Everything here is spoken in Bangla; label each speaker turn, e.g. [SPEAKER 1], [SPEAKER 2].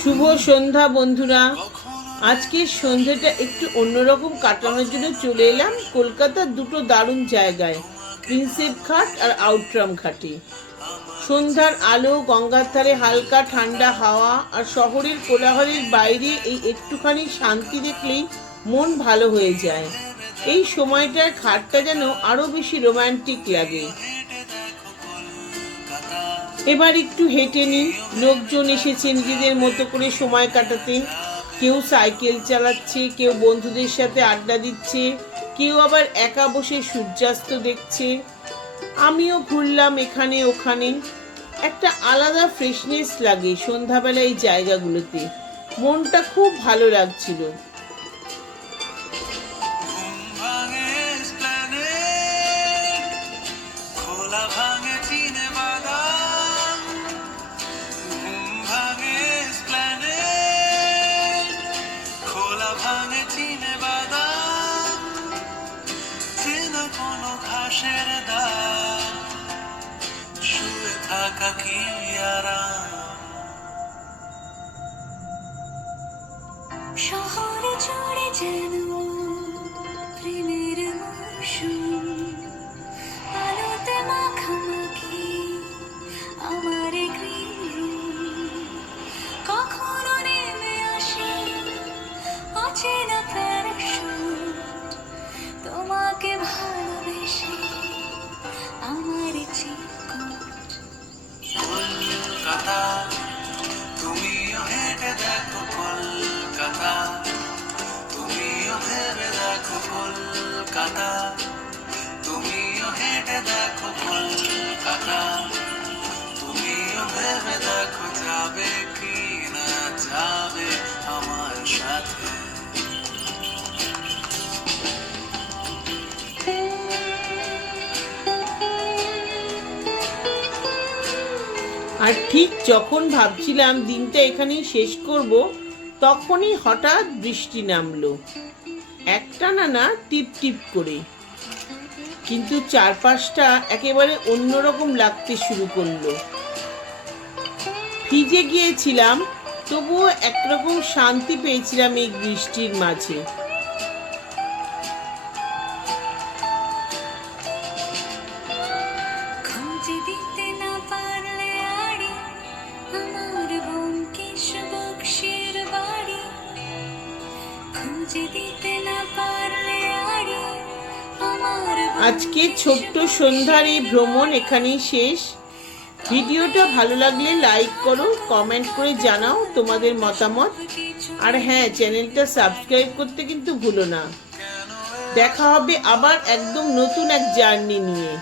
[SPEAKER 1] শুভ সন্ধ্যা বন্ধুরা। আজকের সন্ধ্যাটা একটু অন্যরকম কাটানোর জন্য চলে এলাম কলকাতার দুটো দারুণ জায়গায় প্রিন্সেপ ঘাট আর আউটরাম ঘাটে। সন্ধ্যার আলো, গঙ্গার ধারে হালকা ঠান্ডা হাওয়া আর শহরের কোলাহলের বাইরে এই একটুখানি শান্তি দেখলেই মন ভালো হয়ে যায়। এই সময়টার ঘাটটা যেন আরও বেশি রোমান্টিক লাগে। এবার একটু হেঁটে নিন। লোকজন এসেছে নিজেদের মতো করে সময় কাটাতে কেউ সাইকেল চালাচ্ছে, কেউ বন্ধুদের সাথে আড্ডা দিচ্ছে, কেউ আবার একা বসে সূর্যাস্ত দেখছে। আমিও ঘুরলাম এখানে ওখানে। একটা আলাদা ফ্রেশনেস লাগে সন্ধ্যাবেলা এই জায়গাগুলোতে। মনটা খুব ভালো লাগছিল।
[SPEAKER 2] ভাঙে চিনে বাদাম কোনো ঘাসের দাম শুয়ে থাকা কি আরাম?
[SPEAKER 3] শহরে
[SPEAKER 2] তুমিও হেঁটে দেখো কলকাতা তুমিও ভেবে দেখো যাবে কি না যাবে আমার সাথে।
[SPEAKER 1] আর ঠিক যখন ভাবছিলাম দিনটা এখানেই শেষ করব, তখনই হঠাৎ বৃষ্টি নামলো। একটা না না টিপ টিপ করে। কিন্তু চারপাশটা একেবারে অন্যরকম লাগতে শুরু করল। ভিজে গিয়েছিলাম, তবুও একরকম শান্তি পেয়েছিলাম এই বৃষ্টির মাঝে।
[SPEAKER 3] খুঁজে দিতে
[SPEAKER 1] আজকে ছোট্ট সন্ধ্যার এই ভ্রমণ এখানেই শেষ। ভিডিওটা ভালো লাগলে লাইক করো, কমেন্ট করে জানাও তোমাদের মতামত। আর হ্যাঁ চ্যানেলটা সাবস্ক্রাইব করতে কিন্তু ভুলো না। দেখা হবে আবার একদম নতুন এক জার্নি নিয়ে।